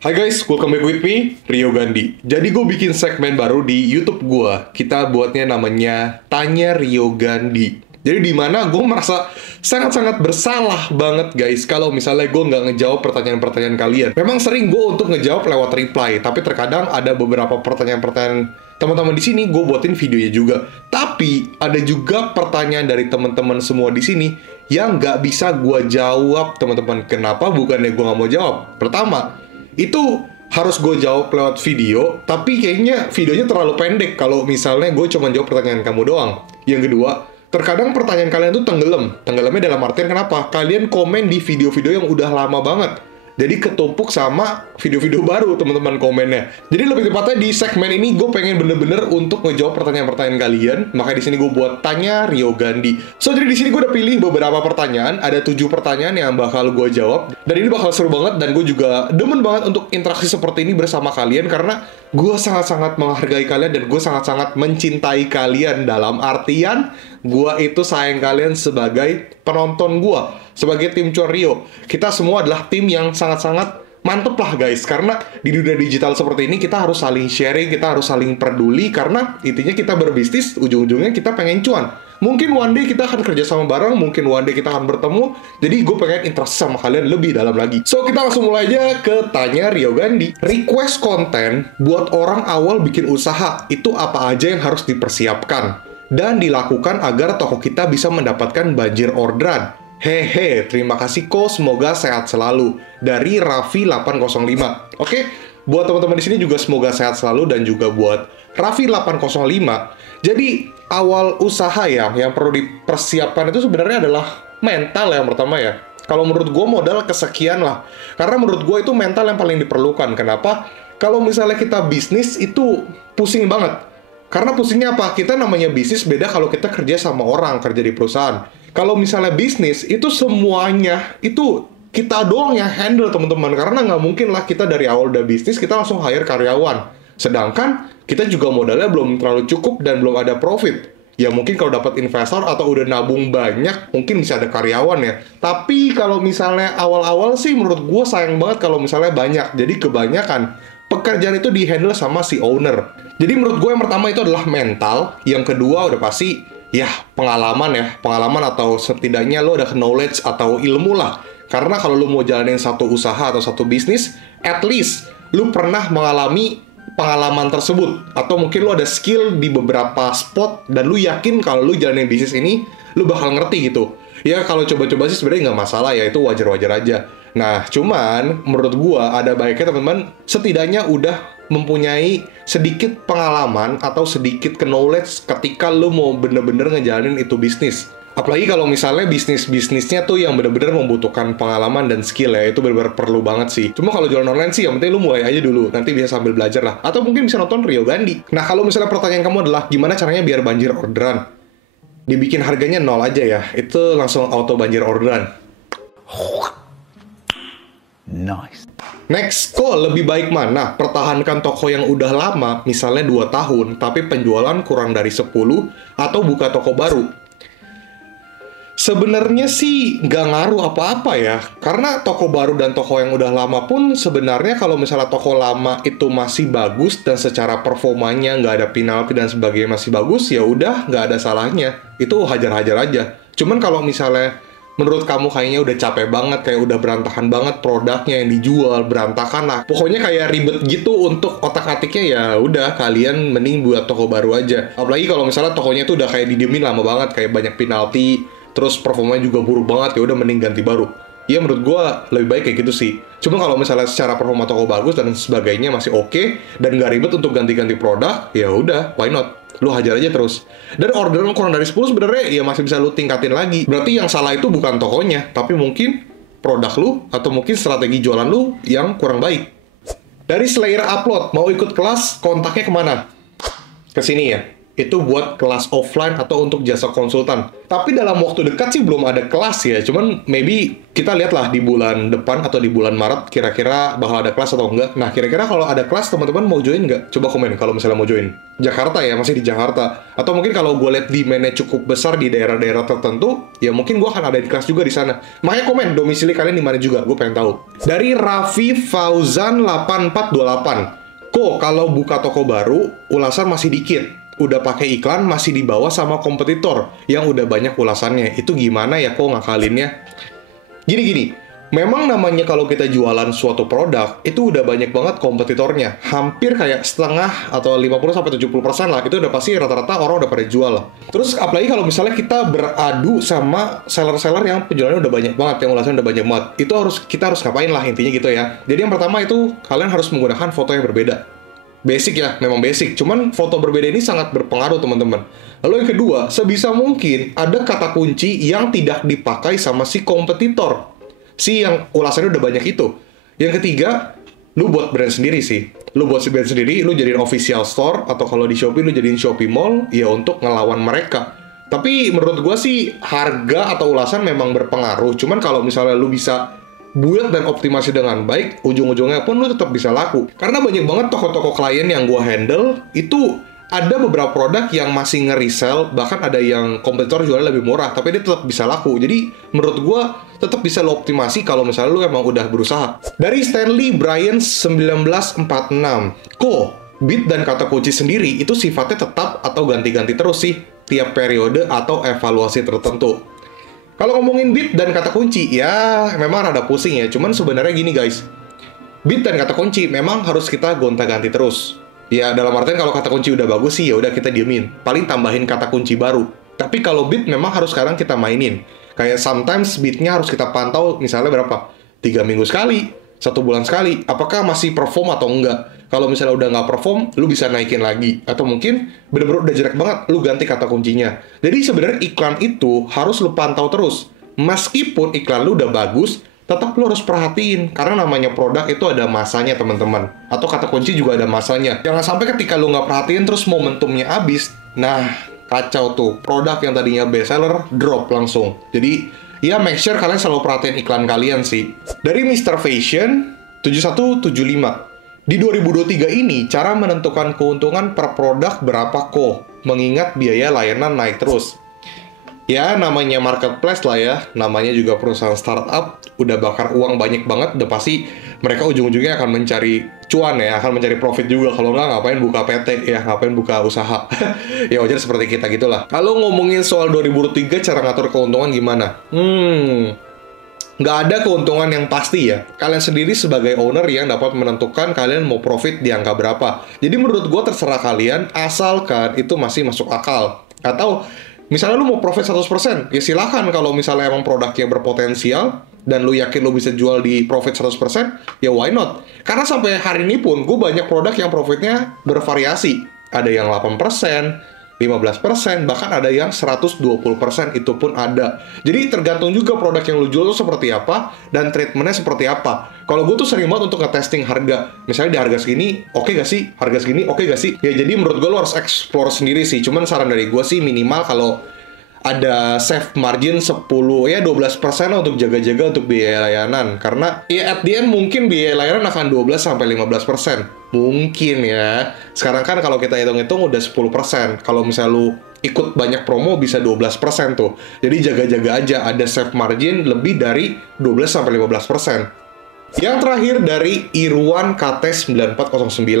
Hai guys, welcome back with me, Rio Gandhi. Jadi gue bikin segmen baru di YouTube gue. Kita buatnya namanya Tanya Rio Gandhi. Jadi di mana gue merasa sangat-sangat bersalah banget guys kalau misalnya gue nggak ngejawab pertanyaan-pertanyaan kalian. Memang sering gue untuk ngejawab lewat reply, tapi terkadang ada beberapa pertanyaan-pertanyaan teman-teman di sini gue buatin videonya juga. Tapi ada juga pertanyaan dari teman-teman semua di sini yang nggak bisa gue jawab teman-teman. Kenapa? Bukannya gue nggak mau jawab. Pertama, itu harus gue jawab lewat video, tapi kayaknya videonya terlalu pendek kalau misalnya gue cuma jawab pertanyaan kamu doang. Yang kedua, terkadang pertanyaan kalian tuh tenggelam. Tenggelamnya dalam artian kenapa? Kalian komen di video-video yang udah lama banget. Jadi ketumpuk sama video-video baru teman-teman komennya. Jadi lebih tepatnya di segmen ini gue pengen bener-bener untuk ngejawab pertanyaan-pertanyaan kalian. Makanya di sini gue buat Tanya Rio Gandhi. So jadi di sini gue udah pilih beberapa pertanyaan. Ada 7 pertanyaan yang bakal gue jawab. Dan ini bakal seru banget dan gue juga demen banget untuk interaksi seperti ini bersama kalian karena gue sangat-sangat menghargai kalian dan gue sangat-sangat mencintai kalian. Dalam artian gue itu sayang kalian sebagai penonton gue, sebagai tim Cuan Rio. Kita semua adalah tim yang sangat-sangat mantep lah guys, karena di dunia digital seperti ini kita harus saling sharing, kita harus saling peduli, karena intinya kita berbisnis, ujung-ujungnya kita pengen cuan. Mungkin one day kita akan kerja sama bareng, mungkin one day kita akan bertemu, jadi gue pengen interaksi sama kalian lebih dalam lagi. So, kita langsung mulai aja ke Tanya Rio Gandhi. Request konten buat orang awal bikin usaha, itu apa aja yang harus dipersiapkan dan dilakukan agar toko kita bisa mendapatkan banjir orderan? Hehe, terima kasih Ko, semoga sehat selalu. Dari Raffi 805. Oke, buat teman-teman di sini juga semoga sehat selalu dan juga buat Raffi 805. Jadi, awal usaha ya, yang perlu dipersiapkan itu sebenarnya adalah mental yang pertama ya. Kalau menurut gue modal kesekian lah. Karena menurut gue itu mental yang paling diperlukan. Kenapa? Kalau misalnya kita bisnis itu pusing banget. Karena pusingnya apa? Kita namanya bisnis beda kalau kita kerja sama orang, kerja di perusahaan. Kalau misalnya bisnis, itu semuanya, itu kita doang yang handle teman-teman. Karena nggak mungkin lah kita dari awal udah bisnis, kita langsung hire karyawan. Sedangkan kita juga modalnya belum terlalu cukup dan belum ada profit. Ya mungkin kalau dapat investor atau udah nabung banyak, mungkin bisa ada karyawan ya. Tapi kalau misalnya awal-awal sih menurut gue sayang banget kalau misalnya banyak. Jadi kebanyakan pekerjaan itu di-handle sama si owner. Jadi menurut gue yang pertama itu adalah mental. Yang kedua udah pasti ya pengalaman ya. Pengalaman atau setidaknya lo ada knowledge atau ilmu lah. Karena kalau lo mau jalanin satu usaha atau satu bisnis, at least lo pernah mengalami pengalaman tersebut. Atau mungkin lo ada skill di beberapa spot dan lo yakin kalau lo jalanin bisnis ini, lo bakal ngerti gitu. Ya kalau coba-coba sih sebenarnya nggak masalah ya, itu wajar-wajar aja. Nah, cuman menurut gua ada baiknya teman-teman setidaknya udah mempunyai sedikit pengalaman atau sedikit knowledge ketika lu mau bener-bener ngejalanin itu bisnis. Apalagi kalau misalnya bisnisnya tuh yang bener-bener membutuhkan pengalaman dan skill ya, itu bener-bener perlu banget sih. Cuma kalau jualan online sih, yang penting lu mulai aja dulu, nanti bisa sambil belajar lah. Atau mungkin bisa nonton Rio Gandhi. Nah, kalau misalnya pertanyaan kamu adalah gimana caranya biar banjir orderan? Dibikin harganya nol aja ya, itu langsung auto banjir orderan. Nice. Next, kok lebih baik mana? Pertahankan toko yang udah lama, misalnya 2 tahun, tapi penjualan kurang dari 10, atau buka toko baru? Sebenarnya sih nggak ngaruh apa-apa ya. Karena toko baru dan toko yang udah lama pun sebenarnya kalau misalnya toko lama itu masih bagus dan secara performanya nggak ada penalti dan sebagainya masih bagus, ya udah nggak ada salahnya. Itu hajar-hajar aja. Cuman kalau misalnya menurut kamu kayaknya udah capek banget, kayak udah berantakan banget produknya yang dijual, berantakan lah. Pokoknya kayak ribet gitu untuk otak-atiknya, ya udah kalian mending buat toko baru aja. Apalagi kalau misalnya tokonya tuh udah kayak didiemin lama banget, kayak banyak penalti, terus performanya juga buruk banget, ya udah mending ganti baru. Ya menurut gua lebih baik kayak gitu sih. Cuma kalau misalnya secara performa toko bagus dan sebagainya masih oke dan nggak ribet untuk ganti-ganti produk, ya udah, why not? Lu hajar aja terus. Dan orderan kurang dari 10 sebenarnya ya masih bisa lu tingkatin lagi. Berarti yang salah itu bukan tokonya, tapi mungkin produk lu atau mungkin strategi jualan lu yang kurang baik. Dari Slayer Upload, mau ikut kelas, kontaknya kemana? Ke sini ya. itu buat kelas offline atau untuk jasa konsultan. Tapi dalam waktu dekat sih belum ada kelas ya, cuman maybe kita lihatlah di bulan depan atau di bulan Maret kira-kira bakal ada kelas atau enggak. Nah, kira-kira kalau ada kelas teman-teman mau join nggak? Coba komen kalau misalnya mau join. Jakarta ya, masih di Jakarta. Atau mungkin kalau gue lihat demand-nya cukup besar di daerah-daerah tertentu, ya mungkin gue akan ada di kelas juga di sana. Makanya komen domisili kalian di mana juga, gue pengen tahu. Dari Raffi Fauzan 8428. Kok kalau buka toko baru, ulasan masih dikit. Udah pakai iklan masih di bawah sama kompetitor yang udah banyak ulasannya. Itu gimana ya kok ngakalinnya? Gini, memang namanya kalau kita jualan suatu produk, itu udah banyak banget kompetitornya. Hampir kayak setengah atau 50-70% lah. Itu udah pasti rata-rata orang udah pada jual lah. Terus apalagi kalau misalnya kita beradu sama seller-seller yang penjualannya udah banyak banget, yang ulasannya udah banyak banget. Itu kita harus ngapain lah intinya gitu ya. Jadi yang pertama itu kalian harus menggunakan foto yang berbeda. Basic ya, memang basic. Cuman foto berbeda ini sangat berpengaruh teman-teman. Lalu yang kedua, sebisa mungkin ada kata kunci yang tidak dipakai sama si kompetitor. Si yang ulasannya udah banyak itu. Yang ketiga, lu buat brand sendiri sih. Lu buat brand sendiri, lu jadiin official store, atau kalau di Shopee, lu jadiin Shopee Mall, ya untuk ngelawan mereka. Tapi menurut gua sih, harga atau ulasan memang berpengaruh. Cuman kalau misalnya lu bisa build dan optimasi dengan baik, ujung-ujungnya pun lu tetap bisa laku. Karena banyak banget toko-toko klien yang gua handle, itu ada beberapa produk yang masih nge-resell, bahkan ada yang kompetitor jualnya lebih murah, tapi dia tetap bisa laku. Jadi, menurut gua tetap bisa lo optimasi kalau misalnya lu emang udah berusaha. Dari Stanley Bryan 1946, kok bid dan kata kunci sendiri itu sifatnya tetap atau ganti-ganti terus sih tiap periode atau evaluasi tertentu. Kalau ngomongin bid dan kata kunci, ya memang rada pusing ya. Cuman sebenarnya gini guys, bid dan kata kunci memang harus kita gonta-ganti terus. Ya dalam artian kalau kata kunci udah bagus sih, ya udah kita diemin. Paling tambahin kata kunci baru. Tapi kalau bid memang harus sekarang kita mainin. Kayak sometimes bidnya harus kita pantau misalnya berapa? 3 minggu sekali, 1 bulan sekali. Apakah masih perform atau enggak? Kalau misalnya udah nggak perform, lu bisa naikin lagi. Atau mungkin bener-bener udah jelek banget, lu ganti kata kuncinya. Jadi sebenarnya iklan itu harus lu pantau terus. Meskipun iklan lu udah bagus, tetap lu harus perhatiin. Karena namanya produk itu ada masanya, teman-teman. Atau kata kunci juga ada masanya. Jangan sampai ketika lu nggak perhatiin, terus momentumnya habis. Nah, kacau tuh. Produk yang tadinya bestseller, drop langsung. Jadi, ya make sure kalian selalu perhatiin iklan kalian sih. Dari Mr. Fashion, 7175. Di 2023 ini, cara menentukan keuntungan per produk berapa kok? Mengingat biaya layanan naik terus. Ya, namanya marketplace lah ya. Namanya juga perusahaan startup. Udah bakar uang banyak banget. Udah pasti mereka ujung-ujungnya akan mencari cuan ya. Akan mencari profit juga. Kalau nggak, ngapain buka PT ya. Ngapain buka usaha. Ya wajar seperti kita gitulah. Kalau ngomongin soal 2023, cara ngatur keuntungan gimana? Nggak ada keuntungan yang pasti ya. Kalian sendiri sebagai owner yang dapat menentukan kalian mau profit di angka berapa. Jadi menurut gue terserah kalian, asalkan itu masih masuk akal. Atau misalnya lu mau profit 100%, ya silahkan. Kalau misalnya emang produknya berpotensial, dan lu yakin lu bisa jual di profit 100%, ya why not? Karena sampai hari ini pun, gue banyak produk yang profitnya bervariasi. Ada yang 8%, 15%, bahkan ada yang 120%, itu pun ada. Jadi tergantung juga produk yang lu jual itu seperti apa, dan treatmentnya seperti apa. Kalau gue tuh sering banget untuk nge-testing harga. Misalnya di harga segini, oke gak sih? Harga segini, oke gak sih? Ya jadi menurut gue lu harus explore sendiri sih. Cuman saran dari gue sih minimal kalau ada save margin 10 ya 12% lah untuk jaga-jaga untuk biaya layanan. Karena ya at the end mungkin biaya layanan akan 12-15%. Mungkin ya. Sekarang kan kalau kita hitung-hitung udah 10%. Kalau misalnya lu ikut banyak promo bisa 12% tuh. Jadi jaga-jaga aja ada save margin lebih dari 12-15%. Yang terakhir dari Irwan KT9409.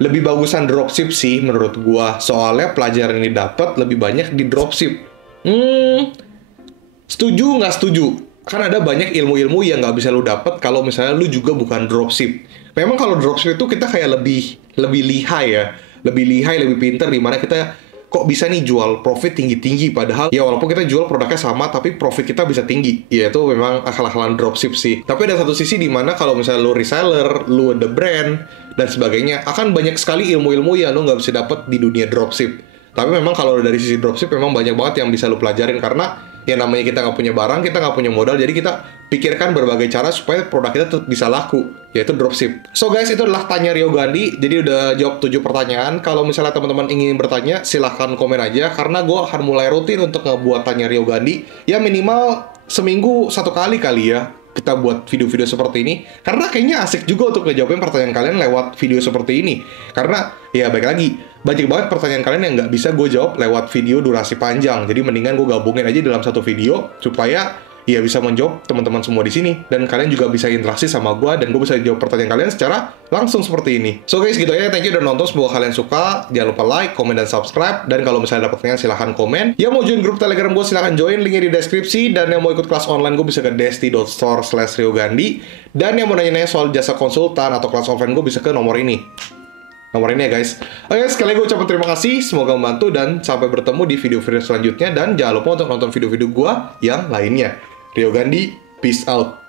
Lebih bagusan dropship sih menurut gua. Soalnya pelajaran ini dapat lebih banyak di dropship. Setuju nggak setuju? Kan ada banyak ilmu-ilmu yang nggak bisa lu dapat kalau misalnya lu juga bukan dropship. Memang kalau dropship itu kita kayak lebih lihai ya, lebih pinter, dimana kita kok bisa nih jual profit tinggi-tinggi, padahal ya walaupun kita jual produknya sama tapi profit kita bisa tinggi. Ya itu memang akal-akalan dropship sih. Tapi ada satu sisi dimana kalau misalnya lu reseller, lu ada brand dan sebagainya, akan banyak sekali ilmu-ilmu yang lu nggak bisa dapat di dunia dropship. Tapi memang kalau dari sisi dropship memang banyak banget yang bisa lu pelajarin, karena Ya namanya kita nggak punya barang, kita nggak punya modal, jadi kita pikirkan berbagai cara supaya produk kita tetap bisa laku, yaitu dropship. So guys, itu adalah Tanya Rio Gandhi. Jadi udah jawab 7 pertanyaan. Kalau misalnya teman-teman ingin bertanya, silahkan komen aja, karena gue akan mulai rutin untuk ngebuat Tanya Rio Gandhi. Ya minimal seminggu 1 kali ya kita buat video-video seperti ini, karena kayaknya asik juga untuk ngejawabin pertanyaan kalian lewat video seperti ini. Karena ya baik lagi, banyak banget pertanyaan kalian yang nggak bisa gue jawab lewat video durasi panjang. Jadi mendingan gue gabungin aja dalam satu video supaya ya bisa menjawab teman-teman semua di sini, dan kalian juga bisa interaksi sama gue, dan gue bisa jawab pertanyaan kalian secara langsung seperti ini. So guys, gitu ya. Thank you udah nonton. Semoga kalian suka. Jangan lupa like, comment, dan subscribe. Dan kalau misalnya dapat pertanyaan, silahkan komen. Yang mau join grup Telegram gue, silahkan join. Linknya di deskripsi. Dan yang mau ikut kelas online gue bisa ke desti.store/riogandhi. Dan yang mau nanya-nanya soal jasa konsultan atau kelas offline gue bisa ke nomor ini. Nomor ini ya guys. Oke, sekali lagi gue ucapkan terima kasih. Semoga membantu, dan sampai bertemu di video-video selanjutnya. Dan jangan lupa untuk nonton video-video gue yang lainnya. Rio Gandhi, peace out.